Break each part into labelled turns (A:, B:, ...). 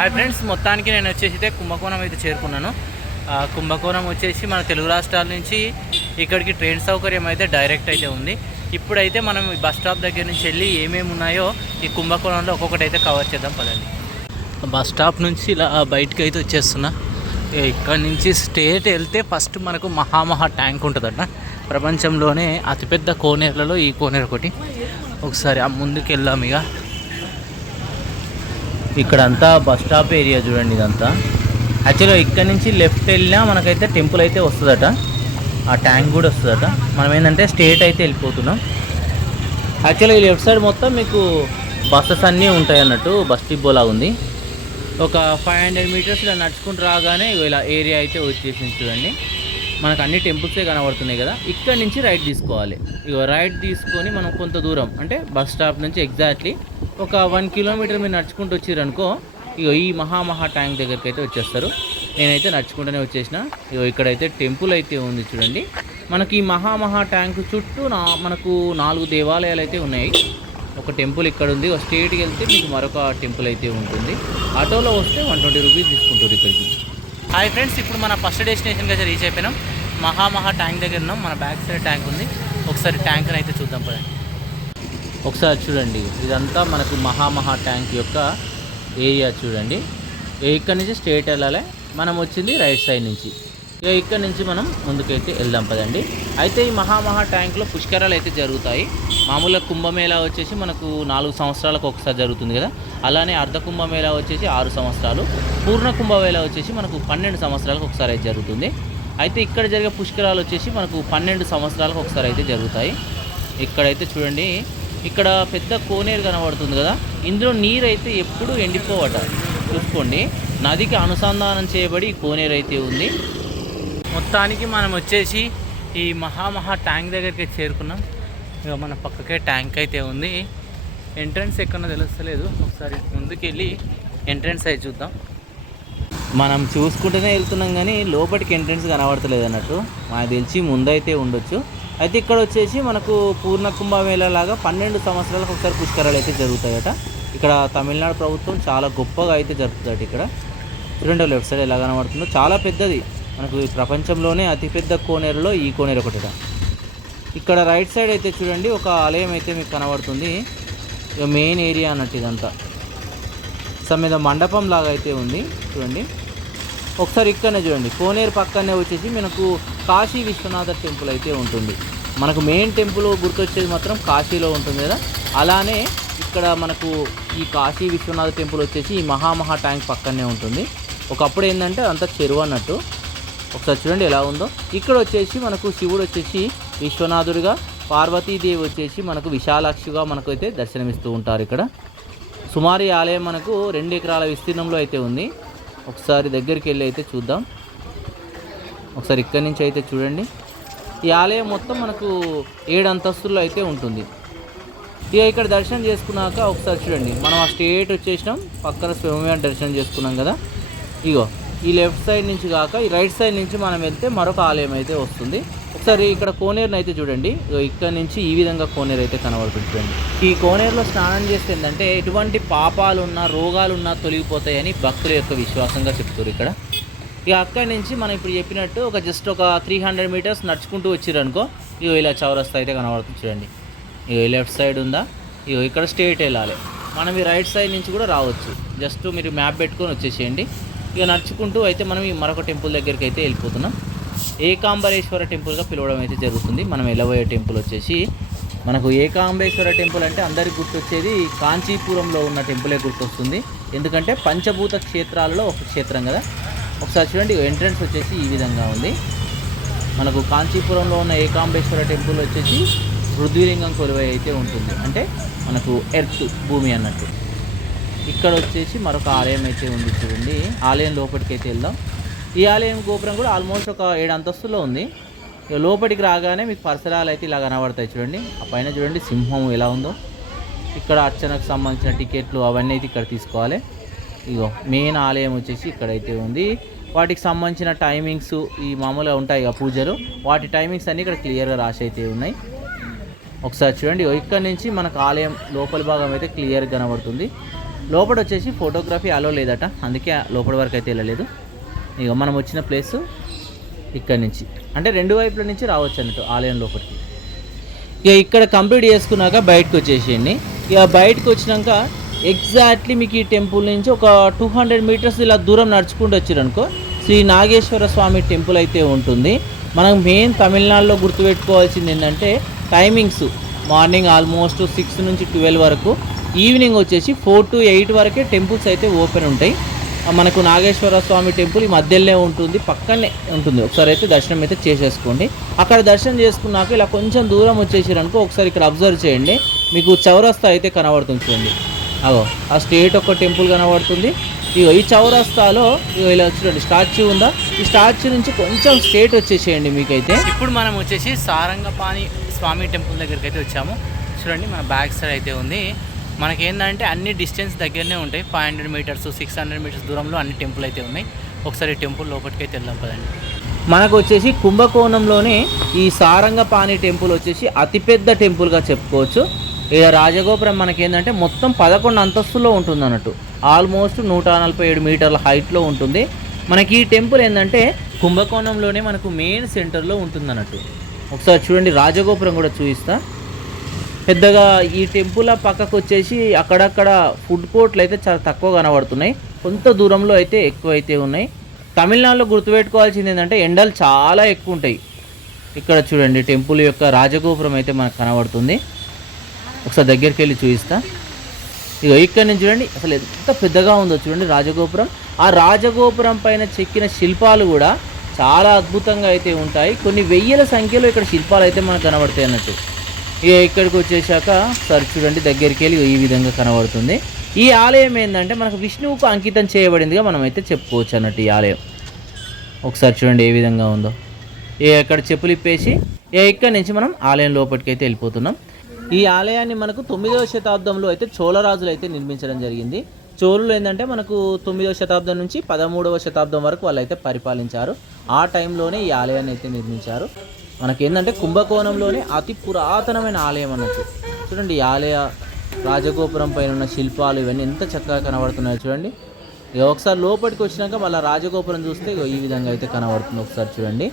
A: Hi friends మొత్తానికి నేను వచ్చేసి అయితే కుంభకోణం అయితే చేరుకున్నాను. కుంభకోణం వచ్చేసి మన తెలుగు రాష్ట్రాల నుంచి ఇక్కడికి ట్రైన్ సౌకర్యం అయితే డైరెక్ట్ అయితే ఉంది. ఇప్పుడైతే మనం ఈ బస్ స్టాప్ దగ్గర నుంచి వెళ్ళి ఏమేమి ఉన్నాయో ఈ కుంభకోణంలో ఒక్కొక్కటి అయితే కవర్ చేద్దాం పదండి. బస్ స్టాప్ నుంచి ఇలా బయటకు అయితే వచ్చేస్తున్నా. ఇక్కడ నుంచి స్టేట్ వెళ్తే ఫస్ట్ మనకు మహామహా ట్యాంక్ ఉంటుందట. ప్రపంచంలోనే అతిపెద్ద కోనేరులలో ఈ కోనేరు ఒకటి. ఒకసారి ఆ ముందుకు వెళ్దాం ఇక. ఇక్కడంతా బస్ స్టాప్ ఏరియా చూడండి ఇదంతా. యాక్చువల్గా ఇక్కడ నుంచి లెఫ్ట్ వెళ్ళినా మనకైతే టెంపుల్ అయితే వస్తుందట. ఆ ట్యాంక్ కూడా వస్తుందట. మనం ఏంటంటే స్టేట్ అయితే వెళ్ళిపోతున్నాం. యాక్చువల్గా ఈ లెఫ్ట్ సైడ్ మొత్తం మీకు బస్సెస్ అన్నీ ఉంటాయి అన్నట్టు బస్ డిపో లాగా ఉంది. ఒక ఫైవ్ హండ్రెడ్ మీటర్స్ ఇలా నడుచుకుంటూ రాగానే ఇగో ఇలా ఏరియా అయితే వచ్చేసింది చూడండి. మనకు అన్ని టెంపుల్సే కనబడుతున్నాయి కదా. ఇక్కడ నుంచి రైట్ తీసుకోవాలి. ఇగో రైట్ తీసుకొని మనం కొంత దూరం అంటే బస్ స్టాప్ నుంచి ఎగ్జాక్ట్లీ ఒక వన్ కిలోమీటర్ మీరు నడుచుకుంటూ వచ్చారు అనుకో ఇగో ఈ మహామహా ట్యాంక్ దగ్గరికి అయితే వచ్చేస్తారు. నేనైతే నడుచుకుంటూనే వచ్చేసిన. ఇగో ఇక్కడైతే టెంపుల్ అయితే ఉంది చూడండి. మనకి ఈ మహామహా ట్యాంక్ చుట్టూ నా మనకు నాలుగు దేవాలయాలు అయితే ఉన్నాయి. ఒక టెంపుల్ ఇక్కడ ఉంది. ఒక స్టేట్కి వెళ్తే మీకు మరొక టెంపుల్ అయితే ఉంటుంది. ఆటోలో వస్తే వన్ ట్వంటీ రూపీస్ తీసుకుంటారు ఇక్కడికి. హాయ్ ఫ్రెండ్స్ ఇప్పుడు మన ఫస్ట్ డెస్టినేషన్కి అయితే రీచ్ అయిపోయినాం. మహామహా ట్యాంక్ దగ్గర ఉన్నాం. మన బ్యాక్ సైడ్ ట్యాంక్ ఉంది. ఒకసారి ట్యాంక్ని అయితే చూద్దాం పదండి. ఒకసారి చూడండి. ఇదంతా మనకు మహామహా ట్యాంక్ యొక్క ఏరియా చూడండి. ఇక్కడ నుంచి స్ట్రేట్ వెళ్ళాలి? మనం వచ్చింది రైట్ సైడ్ నుంచి. ఇక ఇక్కడ నుంచి మనం ముందుకైతే వెళ్దాం పదండి. అయితే ఈ మహామహా ట్యాంక్లో పుష్కరాలు అయితే జరుగుతాయి. మామూలుగా కుంభమేళా వచ్చేసి మనకు నాలుగు సంవత్సరాలకు ఒకసారి జరుగుతుంది కదా. అలానే అర్ధ కుంభమేళా వచ్చేసి ఆరు సంవత్సరాలు. పూర్ణ కుంభమేళా వచ్చేసి మనకు పన్నెండు సంవత్సరాలకు ఒకసారి అయితే జరుగుతుంది. అయితే ఇక్కడ జరిగే పుష్కరాలు వచ్చేసి మనకు పన్నెండు సంవత్సరాలకు ఒకసారి అయితే జరుగుతాయి. ఇక్కడైతే చూడండి. ఇక్కడ పెద్ద కోనేరు కనబడుతుంది కదా. ఇందులో నీరు అయితే ఎప్పుడు ఎండిపోవట. చూసుకోండి. నదికి అనుసంధానం చేయబడి కోనేరు అయితే ఉంది. మొత్తానికి మనం వచ్చేసి ఈ మహామహా ట్యాంక్ దగ్గరికి చేరుకున్నాం. ఇక మన పక్కకే ట్యాంక్ అయితే ఉంది. ఎంట్రన్స్ ఎక్కడో తెలుస్తలేదు. ఒకసారి ముందుకెళ్ళి ఎంట్రన్స్ అయితే చూద్దాం. మనం చూసుకుంటూనే వెళ్తున్నాం కానీ లోపలికి ఎంట్రన్స్ కనబడతలేదు అన్నట్టు. నాకు తెలిసి ముందైతే ఉండొచ్చు. అయితే ఇక్కడ వచ్చేసి మనకు పూర్ణ కుంభమేళా లాగా పన్నెండు సంవత్సరాలకు ఒకసారి పుష్కరాలు అయితే జరుగుతాయట. ఇక్కడ తమిళనాడు ప్రభుత్వం చాలా గొప్పగా అయితే జరుపుతాడు ఇక్కడ. చూడండి లెఫ్ట్ సైడ్ ఎలా కనబడుతుందో. చాలా పెద్దది. మనకు ఈ ప్రపంచంలోనే అతిపెద్ద కోనేరులో ఈ కోనేరు ఒకటిట. ఇక్కడ రైట్ సైడ్ అయితే చూడండి ఒక ఆలయం అయితే మీకు కనబడుతుంది. ఇక మెయిన్ ఏరియా అన్నట్టు ఇదంతా. సమ్ మీద మండపం లాగా అయితే ఉంది. చూడండి. ఒకసారి ఇక్కడనే చూడండి. కోనేరు పక్కనే వచ్చేసి మనకు కాశీ విశ్వనాథ టెంపుల్ అయితే ఉంటుంది. మనకు మెయిన్ టెంపుల్ గుర్తొచ్చేది మాత్రం కాశీలో ఉంటుంది కదా. అలానే ఇక్కడ మనకు ఈ కాశీ విశ్వనాథ టెంపుల్ వచ్చేసి ఈ మహామహా ట్యాంక్ పక్కనే ఉంటుంది. ఒకప్పుడు ఏంటంటే అంతా చెరువు అన్నట్టు. ఒకసారి చూడండి ఎలా ఉందో. ఇక్కడ వచ్చేసి మనకు శివుడు వచ్చేసి విశ్వనాథుడిగా పార్వతీదేవి వచ్చేసి మనకు విశాలాక్షిగా మనకు అయితే దర్శనమిస్తూ ఉంటారు ఇక్కడ. సుమారు ఈ ఆలయం మనకు రెండు ఎకరాల విస్తీర్ణంలో అయితే ఉంది. ఒకసారి దగ్గరికి వెళ్ళి అయితే చూద్దాం. ఒకసారి ఇక్కడి నుంచి అయితే చూడండి. ఈ ఆలయం మొత్తం మనకు ఏడు అంతస్తుల్లో అయితే ఉంటుంది. ఇక ఇక్కడ దర్శనం చేసుకున్నాక ఒకసారి చూడండి. మనం ఆ స్టేట్ వచ్చేసినాం. పక్కన స్వామివారిని దర్శనం చేసుకున్నాం కదా. ఇగో ఈ లెఫ్ట్ సైడ్ నుంచి కాక ఈ రైట్ సైడ్ నుంచి మనం వెళ్తే మరొక ఆలయం అయితే వస్తుంది. ఒకసారి ఇక్కడ కోనేరుని అయితే చూడండి. ఇగో ఇక్కడ నుంచి ఈ విధంగా కోనేరు అయితే కనబడుతుంది చూడండి ఈ కోనేరులో స్నానం చేస్తే ఏంటంటే ఎటువంటి పాపాలు ఉన్నా రోగాలు ఉన్నా తొలగిపోతాయని భక్తుల యొక్క విశ్వాసంగా చెప్తారు ఇక్కడ. ఇక అక్కడి నుంచి మనం ఇప్పుడు చెప్పినట్టు ఒక జస్ట్ ఒక త్రీ హండ్రెడ్ మీటర్స్ నడుచుకుంటూ వచ్చిరనుకో ఇగో ఇలా చౌరస్తా అయితే కనబడుతుంది చూడండి. ఇగో లెఫ్ట్ సైడ్ ఉందా? ఇగో ఇక్కడ స్ట్రేట్ వెళ్ళాలి. మనం ఈ రైట్ సైడ్ నుంచి కూడా రావచ్చు. జస్ట్ మీరు మ్యాప్ పెట్టుకొని వచ్చేసేయండి. ఇక నడుచుకుంటూ అయితే మనం ఈ మరొక టెంపుల్ దగ్గరికి అయితే వెళ్ళిపోతున్నాం. ఏకాంబరేశ్వర టెంపుల్గా పిలవడం అయితే జరుగుతుంది. మనం వెళ్ళబోయే టెంపుల్ వచ్చేసి మనకు ఏకాంబేశ్వర టెంపుల్ అంటే అందరికి గుర్తొచ్చేది కాంచీపురంలో ఉన్న టెంపులే గుర్తొస్తుంది. ఎందుకంటే పంచభూత క్షేత్రాలలో ఒక క్షేత్రం కదా. ఒకసారి చూడండి ఎంట్రన్స్ వచ్చేసి ఈ విధంగా ఉంది. మనకు కాంచీపురంలో ఉన్న ఏకాంబేశ్వర టెంపుల్ వచ్చేసి పృథ్వీలింగం కొలువై అయితే ఉంటుంది. అంటే మనకు ఎర్త్ భూమి అన్నట్టు. ఇక్కడ వచ్చేసి మరొక ఆలయం అయితే ఉంది చూడండి. ఆలయం లోపలికి అయితే వెళ్దాం. ఈ ఆలయం గోపురం కూడా ఆల్మోస్ట్ ఒక ఏడు అంతస్తులో ఉంది. లోపలికి రాగానే మీకు పరిసరాలు అయితే ఇలా కనబడతాయి చూడండి. ఆ పైన చూడండి సింహం ఎలా ఉందో. ఇక్కడ అర్చనకు సంబంధించిన టికెట్లు అవన్నీ అయితే ఇక్కడ తీసుకోవాలి. ఇగో మెయిన్ ఆలయం వచ్చేసి ఇక్కడైతే ఉంది. వాటికి సంబంధించిన టైమింగ్స్ ఈ మామూలుగా ఉంటాయి ఇక పూజలు. వాటి టైమింగ్స్ అన్నీ ఇక్కడ క్లియర్గా రాసి అయితే ఉన్నాయి. ఒకసారి చూడండి. ఇగో ఇక్కడ నుంచి మనకు ఆలయం లోపలి భాగం అయితే క్లియర్గా కనబడుతుంది. లోపల వచ్చేసి ఫోటోగ్రఫీ అలో లేదట. అందుకే లోపల వరకు అయితే వెళ్ళలేదు. ఇక మనం వచ్చిన ప్లేస్ ఇక్కడ నుంచి. అంటే రెండు వైపుల నుంచి రావచ్చు అన్నట్టు ఆలయం లోపలికి. ఇక ఇక్కడ కంప్లీట్ చేసుకున్నాక బయటకు వచ్చేసేయండి. ఇక బయటకు వచ్చినాక ఎగ్జాక్ట్లీ మీకు ఈ టెంపుల్ నుంచి ఒక టూ హండ్రెడ్ మీటర్స్ ఇలా దూరం నడుచుకుంటూ వచ్చారనుకో శ్రీ నాగేశ్వర స్వామి టెంపుల్ అయితే ఉంటుంది. మనం మెయిన్ తమిళనాడులో గుర్తుపెట్టుకోవాల్సింది ఏంటంటే టైమింగ్స్ మార్నింగ్ ఆల్మోస్ట్ సిక్స్ నుంచి ట్వెల్వ్ వరకు ఈవినింగ్ వచ్చేసి ఫోర్ టు ఎయిట్ వరకే టెంపుల్స్ అయితే ఓపెన్ ఉంటాయి. మనకు నాగేశ్వర స్వామి టెంపుల్ ఈ మధ్యలోనే ఉంటుంది పక్కనే ఉంటుంది. ఒకసారి అయితే దర్శనం అయితే చేసేసుకోండి. అక్కడ దర్శనం చేసుకున్నాక ఇలా కొంచెం దూరం వచ్చేసారనుకో ఒకసారి ఇక్కడ అబ్జర్వ్ చేయండి. మీకు చౌరస్తా అయితే కనబడుతుంది చూడండి. అగో ఆ స్టేట్ ఒక టెంపుల్ కనబడుతుంది. ఇగో ఈ చౌరస్తాలో ఇగో ఇలా చూడండి స్టాచ్యూ ఉందా? ఈ స్టాచ్యూ నుంచి కొంచెం స్టేట్ వచ్చేసేయండి మీకైతే. ఇప్పుడు మనం వచ్చేసి సారంగపాణి స్వామి టెంపుల్ దగ్గరికి అయితే వచ్చాము. చూడండి మన బ్యాక్ సైడ్ అయితే ఉంది. మనకేంటంటే అన్ని డిస్టెన్స్ దగ్గరనే ఉంటాయి. Five hundred metres six hundred metres దూరంలో అన్ని టెంపుల్ అయితే ఉన్నాయి. ఒకసారి టెంపుల్ లోపలికి అయితే వెళ్దాం పదండి. మనకు వచ్చేసి కుంభకోణంలోనే ఈ సారంగపాణి టెంపుల్ వచ్చేసి అతిపెద్ద టెంపుల్గా చెప్పుకోవచ్చు. ఇక రాజగోపురం మనకి ఏంటంటే మొత్తం పదకొండు అంతస్తులో ఉంటుంది అన్నట్టు ఆల్మోస్ట్ నూట నలభై ఏడు మీటర్ల హైట్లో ఉంటుంది. మనకి ఈ టెంపుల్ ఏంటంటే కుంభకోణంలోనే మనకు మెయిన్ సెంటర్లో ఉంటుంది అన్నట్టు ఒకసారి చూడండి రాజగోపురం కూడా చూపిస్తా. పెద్దగా ఈ టెంపుల్ పక్కకు వచ్చేసి అక్కడక్కడ ఫుడ్ కోర్ట్లు అయితే చాలా తక్కువ కనబడుతున్నాయి. కొంత దూరంలో అయితే ఎక్కువ అయితే ఉన్నాయి. తమిళనాడులో గుర్తుపెట్టుకోవాల్సింది ఏంటంటే ఎండలు చాలా ఎక్కువ ఉంటాయి. ఇక్కడ చూడండి టెంపుల్ యొక్క రాజగోపురం అయితే మనకు కనబడుతుంది. ఒకసారి దగ్గరికి వెళ్ళి చూపిస్తా. ఇక ఇక్కడ నుంచి చూడండి అసలు ఎంత పెద్దగా ఉందో చూడండి రాజగోపురం. ఆ రాజగోపురం పైన చెక్కిన శిల్పాలు కూడా చాలా అద్భుతంగా అయితే ఉంటాయి. కొన్ని వెయ్యిల సంఖ్యలో ఇక్కడ శిల్పాలు అయితే మనకు కనబడతాయి అన్నట్టు. ఇక ఇక్కడికి వచ్చేసాక సరే చూడండి దగ్గరికి వెళ్ళి ఈ విధంగా కనబడుతుంది. ఈ ఆలయం ఏంటంటే మనకు విష్ణువుకు అంకితం చేయబడిందిగా మనం అయితే చెప్పుకోవచ్చు అన్నట్టు ఈ ఆలయం. ఒకసారి చూడండి ఏ విధంగా ఉందో. ఏ ఇక్కడ చెప్పులు ఇప్పేసి ఏ ఇక్కడ నుంచి మనం ఆలయం లోపలికి అయితే వెళ్ళిపోతున్నాం. ఈ ఆలయాన్ని మనకు తొమ్మిదవ శతాబ్దంలో అయితే చోళరాజులు అయితే నిర్మించడం జరిగింది. చోళులు ఏంటంటే మనకు తొమ్మిదవ శతాబ్దం నుంచి పదమూడవ శతాబ్దం వరకు వాళ్ళు అయితే పరిపాలించారు. ఆ టైంలోనే ఈ ఆలయాన్ని అయితే నిర్మించారు. మనకి ఏంటంటే కుంభకోణంలోనే అతి పురాతనమైన ఆలయం అన్నట్టు. చూడండి ఈ ఆలయ రాజగోపురం పైన ఉన్న శిల్పాలు ఇవన్నీ ఎంత చక్కగా కనబడుతున్నాయో చూడండి. ఇక ఒకసారి లోపలికి వచ్చినాక మళ్ళీ రాజగోపురం చూస్తే ఇగో ఈ విధంగా అయితే కనబడుతుంది ఒకసారి చూడండి.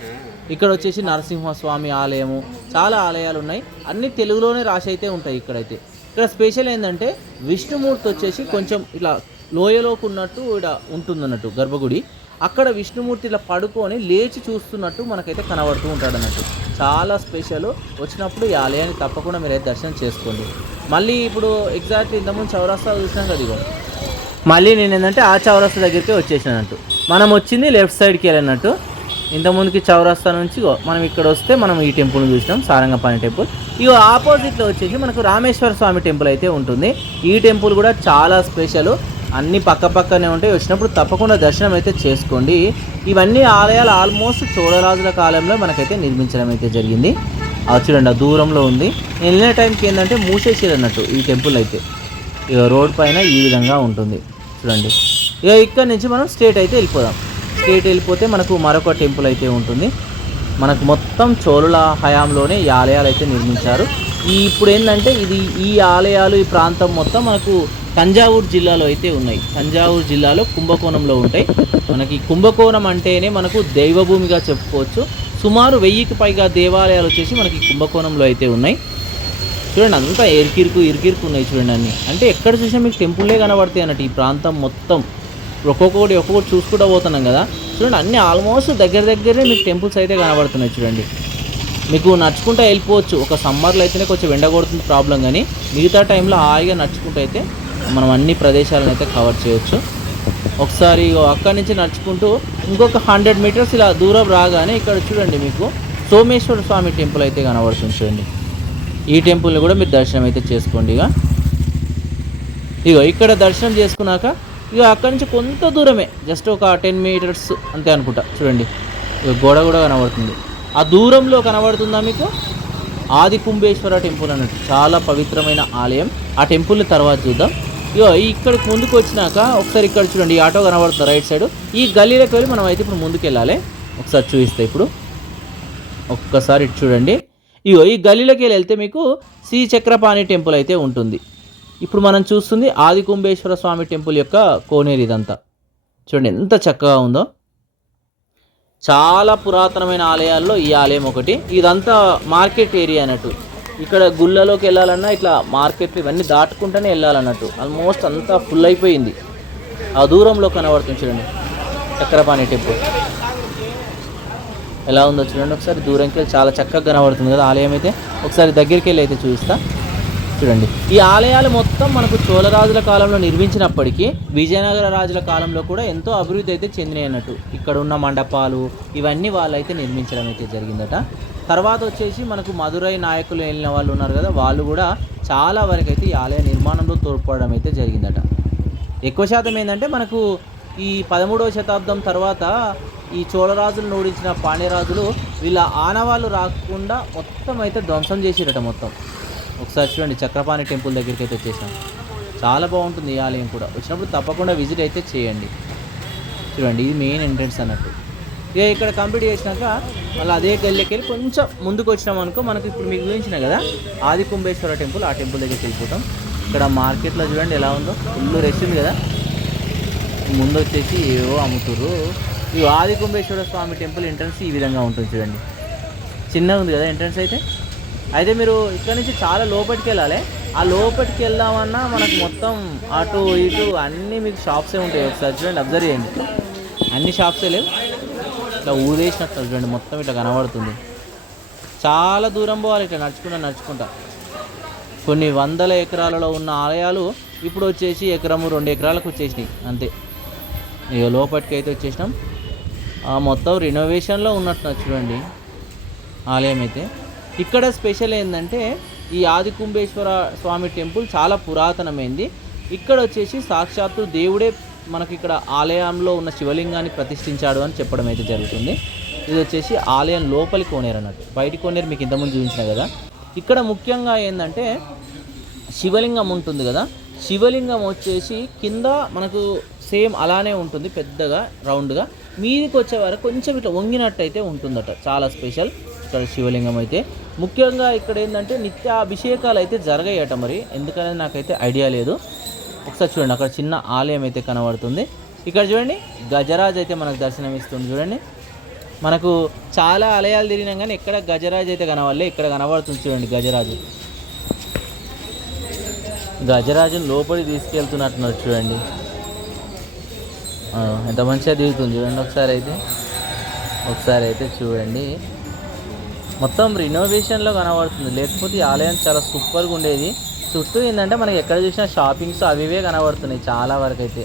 A: ఇక్కడ వచ్చేసి నరసింహస్వామి ఆలయము చాలా ఆలయాలు ఉన్నాయి. అన్ని తెలుగులోనే రాసి అయితే ఉంటాయి ఇక్కడైతే. ఇక్కడ స్పెషల్ ఏంటంటే విష్ణుమూర్తి వచ్చేసి కొంచెం ఇలా లోయలోకి ఉన్నట్టు ఇక్కడ ఉంటుందన్నట్టు గర్భగుడి. అక్కడ విష్ణుమూర్తి ఇలా పడుకొని లేచి చూస్తున్నట్టు మనకైతే కనబడుతూ ఉంటాడు అన్నట్టు చాలా స్పెషల్. వచ్చినప్పుడు ఈ ఆలయాన్ని తప్పకుండా మీరు అయితే దర్శనం చేసుకోండి. మళ్ళీ ఇప్పుడు ఎగ్జాక్ట్ ఇంతకుముందు చౌరస్తా చూసినాం కదా ఇగో. మళ్ళీ నేను ఏంటంటే ఆ చౌరస్తా దగ్గరికి వచ్చేసినట్టు మనం వచ్చింది లెఫ్ట్ సైడ్కి వెళ్ళినట్టు. ఇంతకుముందుకి చౌరస్తా నుంచి మనం ఇక్కడ వస్తే మనం ఈ టెంపుల్ని చూసినాం సారంగపాణి టెంపుల్. ఇక ఆపోజిట్లో వచ్చేసి మనకు రామేశ్వర స్వామి టెంపుల్ అయితే ఉంటుంది. ఈ టెంపుల్ కూడా చాలా స్పెషల్. అన్నీ పక్క పక్కనే ఉంటాయి. వచ్చినప్పుడు తప్పకుండా దర్శనం అయితే చేసుకోండి. ఇవన్నీ ఆలయాలు ఆల్మోస్ట్ చోళరాజుల కాలంలో మనకైతే నిర్మించడం అయితే జరిగింది. అది చూడండి ఆ దూరంలో ఉంది. నేను వెళ్ళిన టైంకి ఏంటంటే మూసేసారు అన్నట్టు ఈ టెంపుల్ అయితే. ఇక రోడ్ పైన ఈ విధంగా ఉంటుంది. చూడండి. ఇక ఇక్కడ నుంచి మనం స్టేట్ అయితే వెళ్ళిపోదాం. ఇటు వెళ్ళిపోతే మనకు మరొక టెంపుల్ అయితే ఉంటుంది. మనకు మొత్తం చోళుల హయాంలోనే ఈ ఆలయాలు అయితే నిర్మించారు. ఈ ఇప్పుడు ఏంటంటే ఇది ఈ ఆలయాలు ఈ ప్రాంతం మొత్తం మనకు తంజావూరు జిల్లాలో అయితే ఉన్నాయి. తంజావూరు జిల్లాలో కుంభకోణంలో ఉంటాయి. మనకి కుంభకోణం అంటేనే మనకు దైవభూమిగా చెప్పుకోవచ్చు. సుమారు వెయ్యికి పైగా దేవాలయాలు వచ్చేసి మనకి కుంభకోణంలో అయితే ఉన్నాయి. చూడండి అంతా ఇరికిరుకు ఇరికిరుకు ఉన్నాయి చూడండి అన్ని. అంటే ఎక్కడ చూసినా మీకు టెంపుల్లే కనబడతాయి అన్నట్టు ఈ ప్రాంతం మొత్తం. ఒక్కొక్కటి ఒక్కొక్కటి చూసుకుంటూ పోతున్నాం కదా. చూడండి అన్ని ఆల్మోస్ట్ దగ్గర దగ్గరే మీకు టెంపుల్స్ అయితే కనబడుతున్నాయి చూడండి. మీకు నడుచుకుంటూ వెళ్ళిపోవచ్చు. ఒక సమ్మర్లో అయితేనే కొంచెం ఎండ కొడుతుంది ప్రాబ్లం కానీ మిగతా టైంలో హాయిగా నడుచుకుంటూ అయితే మనం అన్ని ప్రదేశాలను అయితే కవర్ చేయొచ్చు. ఒకసారి ఇగో అక్కడి నుంచి నడుచుకుంటూ ఇంకొక హండ్రెడ్ మీటర్స్ ఇలా దూరం రాగానే ఇక్కడ చూడండి మీకు సోమేశ్వర స్వామి టెంపుల్ అయితే కనబడుతుంది చూడండి. ఈ టెంపుల్ని కూడా మీరు దర్శనం అయితే చేసుకోండి ఇక ఇగో ఇక్కడ దర్శనం చేసుకున్నాక ఇక అక్కడి నుంచి కొంత దూరమే. జస్ట్ ఒక టెన్ మీటర్స్ అంతే అనుకుంటా. చూడండి. ఇక గోడ కూడా కనబడుతుంది. ఆ దూరంలో కనబడుతుందా మీకు? ఆది కుంభేశ్వర టెంపుల్ అన్నట్టు. చాలా పవిత్రమైన ఆలయం. ఆ టెంపుల్ని తర్వాత చూద్దాం. ఇగో ఇక్కడికి ముందుకు వచ్చినాక ఒకసారి ఇక్కడ చూడండి. ఈ ఆటో కనబడుతుంది రైట్ సైడ్. ఈ గల్లీలోకి వెళ్ళి మనం అయితే ఇప్పుడు ముందుకు వెళ్ళాలి ఒకసారి చూపిస్తే ఇప్పుడు. ఒక్కసారి ఇటు చూడండి. ఇగో ఈ గల్లీలోకి వెళ్ళి వెళ్తే మీకు శ్రీ చక్రపాణి టెంపుల్ అయితే ఉంటుంది. ఇప్పుడు మనం చూస్తుంది ఆది కుంభేశ్వర స్వామి టెంపుల్ యొక్క కోనేరు ఇదంతా. చూడండి ఎంత చక్కగా ఉందో. చాలా పురాతనమైన ఆలయాల్లో ఈ ఆలయం ఒకటి. ఇదంతా మార్కెట్ ఏరియా అన్నట్టు. ఇక్కడ గుళ్ళలోకి వెళ్ళాలన్నా ఇట్లా మార్కెట్ ఇవన్నీ దాటుకుంటూనే వెళ్ళాలన్నట్టు. ఆల్మోస్ట్ అంతా ఫుల్ అయిపోయింది. ఆ దూరంలో కనబడుతుంది చూడండి. చక్రపాణి టెంపుల్. ఎలా ఉందో చూడండి. ఒకసారి దూరంకి వెళ్ళి చాలా చక్కగా కనబడుతుంది కదా ఆలయం అయితే. ఒకసారి దగ్గరికి వెళ్ళి అయితే చూపిస్తాను చూడండి. ఈ ఆలయాలు మొత్తం మనకు చోళరాజుల కాలంలో నిర్మించినప్పటికీ విజయనగర రాజుల కాలంలో కూడా ఎంతో అభివృద్ధి అయితే చెందినాయి అన్నట్టు ఇక్కడ ఉన్న మండపాలు ఇవన్నీ వాళ్ళైతే నిర్మించడం అయితే జరిగిందట. తర్వాత వచ్చేసి మనకు మధురై నాయకులు వెళ్ళిన వాళ్ళు ఉన్నారు కదా వాళ్ళు కూడా చాలా వరకు అయితే ఈ ఆలయ నిర్మాణంలో తోడ్పడడం అయితే జరిగిందట. ఎక్కువ శాతం ఏంటంటే మనకు ఈ పదమూడవ శతాబ్దం తర్వాత ఈ చోళరాజులను ఓడించిన పాండ్యరాజులు వీళ్ళ ఆనవాళ్ళు రాకుండా మొత్తం అయితే ధ్వంసం చేసిరట మొత్తం. ఒకసారి చూడండి చక్రపాణి టెంపుల్ దగ్గరికి అయితే వచ్చేసాం. చాలా బాగుంటుంది ఈ ఆలయం కూడా. వచ్చినప్పుడు తప్పకుండా విజిట్ అయితే చేయండి. చూడండి ఇది మెయిన్ ఎంట్రన్స్ అన్నట్టు. ఇక ఇక్కడ కంప్లీట్ చేసినాక మళ్ళీ అదే గల్లీకి వెళ్ళి కొంచెం ముందుకు వచ్చినాం అనుకో మనకు ఇప్పుడు మీకు చూపించిన కదా ఆది కుంభేశ్వర టెంపుల్ ఆ టెంపుల్ దగ్గరికి వెళ్ళిపోతాం. ఇక్కడ మార్కెట్లో చూడండి ఎలా ఉందో. ఫుల్ రెస్ట్ ఉంది కదా. ముందు వచ్చేసి ఏవో అమ్ముతుర్రు. ఈ ఆది కుంభేశ్వర స్వామి టెంపుల్ ఎంట్రన్స్ ఈ విధంగా ఉంటుంది చూడండి. చిన్నగా ఉంది కదా ఎంట్రన్స్ అయితే? అయితే మీరు ఇక్కడ నుంచి చాలా లోపలికి వెళ్ళాలి. ఆ లోపలికి వెళ్దామన్నా మనకు మొత్తం అటు ఇటు అన్నీ మీకు షాప్సే ఉంటాయి. ఒకసారి చూడండి అబ్జర్వ్ చేయండి. అన్ని షాప్సే లేవు. ఇట్లా ఊదేసినట్టు చూడండి మొత్తం ఇట్లా కనబడుతుంది. చాలా దూరం పోవాలి ఇట్లా నడుచుకుంటా నడుచుకుంటా. కొన్ని వందల ఎకరాలలో ఉన్న ఆలయాలు ఇప్పుడు వచ్చేసి ఎకరము రెండు ఎకరాలకు వచ్చేసినాయి అంతే. ఇక లోపలికి అయితే వచ్చేసినాం. ఆ మొత్తం రినోవేషన్లో ఉన్నట్టు చూడండి. ఆలయం అయితే. ఇక్కడ స్పెషల్ ఏంటంటే ఈ ఆది కుంభేశ్వర స్వామి టెంపుల్ చాలా పురాతనమైంది. ఇక్కడ వచ్చేసి సాక్షాత్తు దేవుడే మనకి ఇక్కడ ఆలయంలో ఉన్న శివలింగాన్ని ప్రతిష్ఠించాడు అని చెప్పడం అయితే జరుగుతుంది. ఇది వచ్చేసి ఆలయం లోపలి కోనేరు అన్నట్టు. బయటి కోనేరు మీకు ఇంతకుముందు చూపించిన కదా. ఇక్కడ ముఖ్యంగా ఏంటంటే శివలింగం ఉంటుంది కదా. శివలింగం వచ్చేసి కింద మనకు సేమ్ అలానే ఉంటుంది పెద్దగా రౌండ్గా. మీదికి వచ్చే వరకు కొంచెం ఇట్లా వంగినట్టు అయితే ఉంటుందట. చాలా స్పెషల్. ఇక్కడ శివలింగం అయితే. ముఖ్యంగా ఇక్కడ ఏంటంటే నిత్య అభిషేకాలు అయితే జరగాయట మరి. ఎందుకనేది నాకైతే ఐడియా లేదు. ఒకసారి చూడండి అక్కడ చిన్న ఆలయం అయితే కనబడుతుంది. ఇక్కడ చూడండి గజరాజ్ అయితే మనకు దర్శనం ఇస్తుంది చూడండి. మనకు చాలా ఆలయాలు తిరిగినాం కానీ ఎక్కడ గజరాజ్ అయితే కనవాలే ఇక్కడ కనబడుతుంది చూడండి గజరాజు. గజరాజుని లోపలికి తీసుకెళ్తున్నట్టున్నారు చూడండి. ఎంత మంచిగా దిగుతుంది చూడండి ఒకసారి అయితే. ఒకసారి అయితే చూడండి. మొత్తం రినోవేషన్లో కనబడుతుంది. లేకపోతే ఈ ఆలయం చాలా సూపర్గా ఉండేది. చుట్టూ ఏంటంటే మనకి ఎక్కడ చూసినా షాపింగ్స్ అవివే కనబడుతున్నాయి చాలా వరకు అయితే.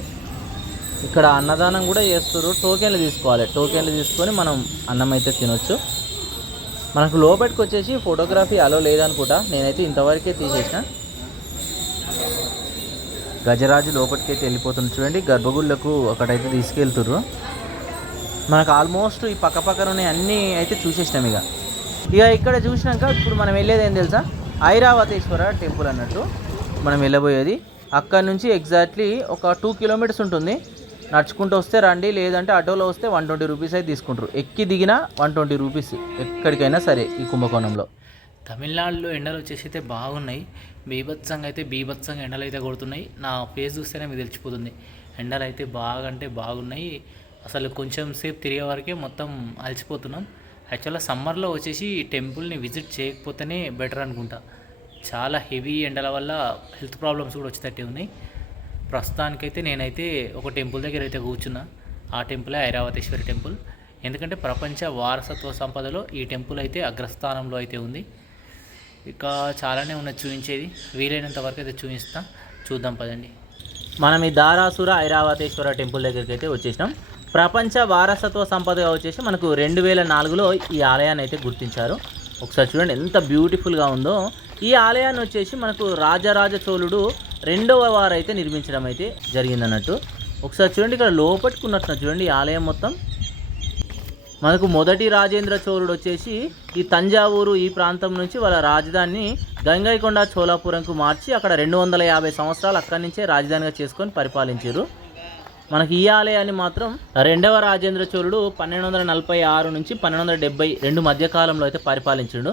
A: ఇక్కడ అన్నదానం కూడా చేస్తారు టోకెన్లు తీసుకోవాలి. టోకెన్లు తీసుకొని మనం అన్నం అయితే తినొచ్చు. మనకు లోపలికి వచ్చేసి ఫోటోగ్రఫీ అలో లేదనుకుంటా. నేనైతే ఇంతవరకే తీసేసిన. గజరాజు లోపలికి అయితే వెళ్ళిపోతుంది చూడండి. గర్భగుళ్ళకు ఒకటైతే తీసుకెళ్తుర్రు. మనకు ఆల్మోస్ట్ ఈ పక్క పక్కన అన్నీ అయితే చూసేసినాం ఇక. ఇక ఇక్కడ చూసినాక ఇప్పుడు మనం వెళ్ళేది ఏం తెలుసా? ఐరావతేశ్వర టెంపుల్ అన్నట్టు మనం వెళ్ళబోయేది. అక్కడ నుంచి ఎగ్జాక్ట్లీ ఒక టూ కిలోమీటర్స్ ఉంటుంది. నడుచుకుంటూ వస్తే రండి లేదంటే ఆటోలో వస్తే వన్ ట్వంటీ రూపీస్ అయితే తీసుకుంటారు. ఎక్కి దిగినా వన్ ట్వంటీ రూపీస్ ఎక్కడికైనా సరే ఈ కుంభకోణంలో.
B: తమిళనాడులో ఎండలు వచ్చేసి అయితే బాగున్నాయి. బీభత్సంగా అయితే బీభత్సంగా ఎండలు అయితే కొడుతున్నాయి. నా ఫేస్ చూస్తేనే మీకు తెలిసిపోతుంది. ఎండలు అయితే బాగా అంటే బాగున్నాయి. అసలు కొంచెం సేపు తిరిగే వరకే మొత్తం అలసిపోతున్నాం. యాక్చువల్గా సమ్మర్లో వచ్చేసి ఈ టెంపుల్ని విజిట్ చేయకపోతేనే బెటర్ అనుకుంటా. చాలా హెవీ ఎండల వల్ల హెల్త్ ప్రాబ్లమ్స్ కూడా వచ్చేటట్టే ఉన్నాయి. ప్రస్తుతానికైతే నేనైతే ఒక టెంపుల్ దగ్గర అయితే కూర్చున్నా. ఆ టెంపులే ఐరావతేశ్వరి టెంపుల్. ఎందుకంటే ప్రపంచ వారసత్వ సంపదలో ఈ టెంపుల్ అయితే అగ్రస్థానంలో అయితే ఉంది. ఇక చాలానే ఉన్నది చూపించేది. వీలైనంత వరకు అయితే చూపిస్తా. చూద్దాం పదండి.
A: మనం ఈ దారాసుర ఐరావతేశ్వర టెంపుల్ దగ్గరికి అయితే వచ్చేసినాం. ప్రపంచ వారసత్వ సంపదగా వచ్చేసి మనకు రెండు వేల నాలుగులో ఈ ఆలయాన్ని అయితే గుర్తించారు. ఒకసారి చూడండి ఎంత బ్యూటిఫుల్గా ఉందో. ఈ ఆలయాన్ని వచ్చేసి మనకు రాజరాజ చోళుడు రెండవ వారు అయితే నిర్మించడం అయితే జరిగిందన్నట్టు. ఒకసారి చూడండి ఇక్కడ లోపట్టుకున్నట్టు చూడండి ఈ ఆలయం మొత్తం. మనకు మొదటి రాజేంద్ర చోళుడు వచ్చేసి ఈ తంజావూరు ఈ ప్రాంతం నుంచి వాళ్ళ రాజధానిని గంగైకొండ చోళాపురంకు మార్చి అక్కడ రెండు వందల యాభై సంవత్సరాలు అక్కడి నుంచే రాజధానిగా చేసుకొని పరిపాలించారు. మనకి ఈ ఆలయాన్ని మాత్రం రెండవ రాజేంద్ర చోళుడు పన్నెండు వందల నలభై ఆరు నుంచి పన్నెండు వందల డెబ్బై రెండు మధ్యకాలంలో అయితే పరిపాలించాడు.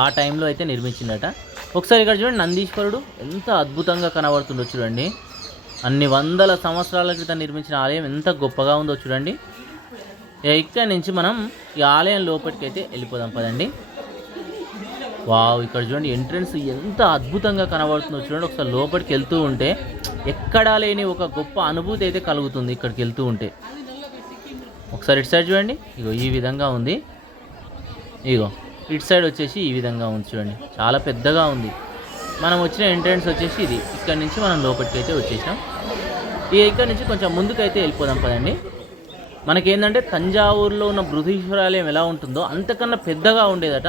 A: ఆ టైంలో అయితే నిర్మించిండట. ఒకసారి ఇక్కడ చూడండి నందీశ్వరుడు ఎంత అద్భుతంగా కనబడుతుందో చూడండి. అన్ని వందల సంవత్సరాల క్రితం నిర్మించిన ఆలయం ఎంత గొప్పగా ఉందో చూడండి. ఇక్కడ నుంచి మనం ఈ ఆలయం లోపలికి అయితే వెళ్ళిపోదాం పదండి. వావ్ ఇక్కడ చూడండి ఎంట్రన్స్ ఎంత అద్భుతంగా కనబడుతుందో చూడండి. ఒకసారి లోపలికి వెళ్తూ ఉంటే ఎక్కడా లేని ఒక గొప్ప అనుభూతి అయితే కలుగుతుంది ఇక్కడికి వెళ్తూ ఉంటే. ఒకసారి ఇటు సైడ్ చూడండి. ఇగో ఈ విధంగా ఉంది. ఇగో ఇటు సైడ్ వచ్చేసి ఈ విధంగా ఉంది చూడండి. చాలా పెద్దగా ఉంది. మనం వచ్చిన ఎంట్రన్స్ వచ్చేసి ఇది. ఇక్కడ నుంచి మనం లోపలికి అయితే వచ్చేసాం ఇక ఇక్కడ నుంచి కొంచెం ముందుకైతే వెళ్ళిపోదాం పదండి. మనకేంటంటే తంజావూరులో ఉన్న బృహదీశ్వరాలయం ఎలా ఉంటుందో అంతకన్నా పెద్దగా ఉండేదట.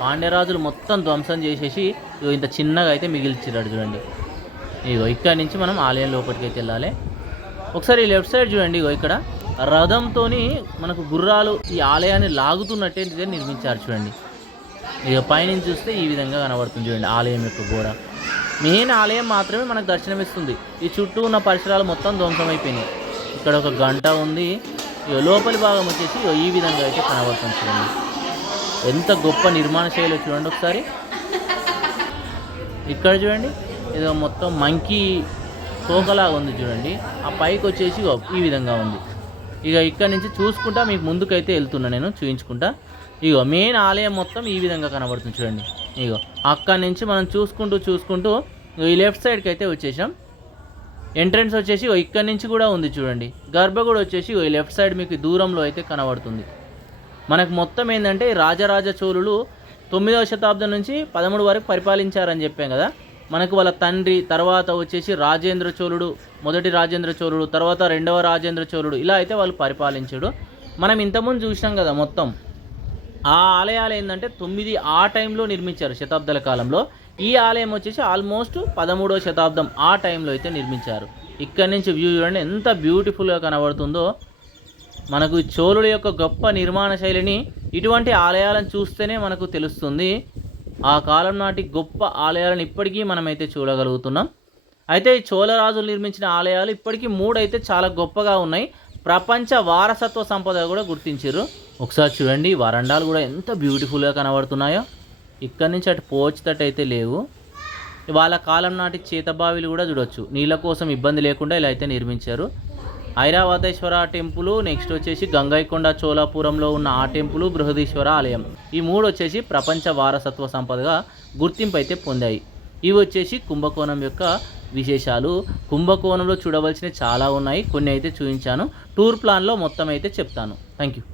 A: పాండ్యరాజులు మొత్తం ధ్వంసం చేసేసి ఇగో ఇంత చిన్నగా అయితే మిగిల్చిరాడు చూడండి. ఇగో ఇక్కడ నుంచి మనం ఆలయం లోపలికి అయితే వెళ్ళాలి. ఒకసారి లెఫ్ట్ సైడ్ చూడండి ఇగో ఇక్కడ. రథంతో మనకు గుర్రాలు ఈ ఆలయాన్ని లాగుతున్నట్టే నిర్మించారు చూడండి. ఇక పైనుంచి చూస్తే ఈ విధంగా కనబడుతుంది చూడండి ఆలయం యొక్క గోడ. మెయిన్ ఆలయం మాత్రమే మనకు దర్శనమిస్తుంది. ఈ చుట్టూ ఉన్న పరిసరాలు మొత్తం ధ్వంసమైపోయినాయి ఇక్కడ ఒక గంట ఉంది. ఇక లోపలి భాగం వచ్చేసి ఈ విధంగా అయితే కనబడుతుంది చూడండి. ఎంత గొప్ప నిర్మాణ శైలి చూడండి ఒకసారి. ఇక్కడ చూడండి. ఏదో మొత్తం మంకీ తోకలాగా ఉంది చూడండి. ఆ పైకి వచ్చేసి ఈ విధంగా ఉంది. ఇక ఇక్కడ నుంచి చూసుకుంటా మీకు ముందుకైతే వెళ్తున్నా నేను చూపించుకుంటా ఇగో మెయిన్ ఆలయం మొత్తం ఈ విధంగా కనబడుతుంది చూడండి. ఇగో అక్కడి నుంచి మనం చూసుకుంటూ చూసుకుంటూ ఈ లెఫ్ట్ సైడ్కి అయితే వచ్చేసాం. ఎంట్రన్స్ వచ్చేసి ఇక్కడ నుంచి కూడా ఉంది చూడండి. గర్భగుడి వచ్చేసి ఈ లెఫ్ట్ సైడ్ మీకు దూరంలో అయితే కనబడుతుంది. మనకు మొత్తం ఏంటంటే రాజరాజ చోళులు తొమ్మిదవ శతాబ్దం నుంచి పదమూడు వరకు పరిపాలించారని చెప్పాం కదా. మనకు వాళ్ళ తండ్రి తర్వాత వచ్చేసి రాజేంద్ర చోళుడు మొదటి రాజేంద్ర చోళుడు తర్వాత రెండవ రాజేంద్ర చోళుడు ఇలా అయితే వాళ్ళు పరిపాలించాడు. మనం ఇంతకుముందు చూసినాం కదా మొత్తం. ఆ ఆలయాలు ఏంటంటే తొమ్మిది ఆ టైంలో నిర్మించారు శతాబ్దాల కాలంలో. ఈ ఆలయం వచ్చేసి ఆల్మోస్ట్ పదమూడవ శతాబ్దం ఆ టైంలో అయితే నిర్మించారు. ఇక్కడ నుంచి వ్యూ చూడండి ఎంత బ్యూటిఫుల్గా కనబడుతుందో. మనకు చోళుల యొక్క గొప్ప నిర్మాణ శైలిని ఇటువంటి ఆలయాలను చూస్తేనే మనకు తెలుస్తుంది. ఆ కాలం నాటి గొప్ప ఆలయాలను ఇప్పటికీ మనమైతే చూడగలుగుతున్నాం. అయితే ఈ చోళరాజులు నిర్మించిన ఆలయాలు ఇప్పటికీ మూడైతే చాలా గొప్పగా ఉన్నాయి. ప్రపంచ వారసత్వ సంపద కూడా గుర్తించారు ఒకసారి చూడండి వరండాలు కూడా ఎంత బ్యూటిఫుల్గా కనబడుతున్నాయో. ఇక్కడి నుంచి అటు పోచేటట్టు అయితే లేవు. వాళ్ళ కాలం నాటి చేతబావిలు కూడా చూడొచ్చు. నీళ్ళ కోసం ఇబ్బంది లేకుండా ఇలా అయితే నిర్మించారు. ఐరావతేశ్వర టెంపుల్ నెక్స్ట్ వచ్చేసి గంగైకొండ చోళాపురంలో ఉన్న ఆ టెంపుల్ బృహదీశ్వర ఆలయం. ఈ మూడు వచ్చేసి ప్రపంచ వారసత్వ సంపదగా గుర్తింపు అయితే పొందాయి. ఇవి వచ్చేసి కుంభకోణం యొక్క విశేషాలు. కుంభకోణంలో చూడవలసినవి చాలా ఉన్నాయి. కొన్ని అయితే చూపించాను. టూర్ ప్లాన్లో మొత్తం అయితే చెప్తాను. Thank you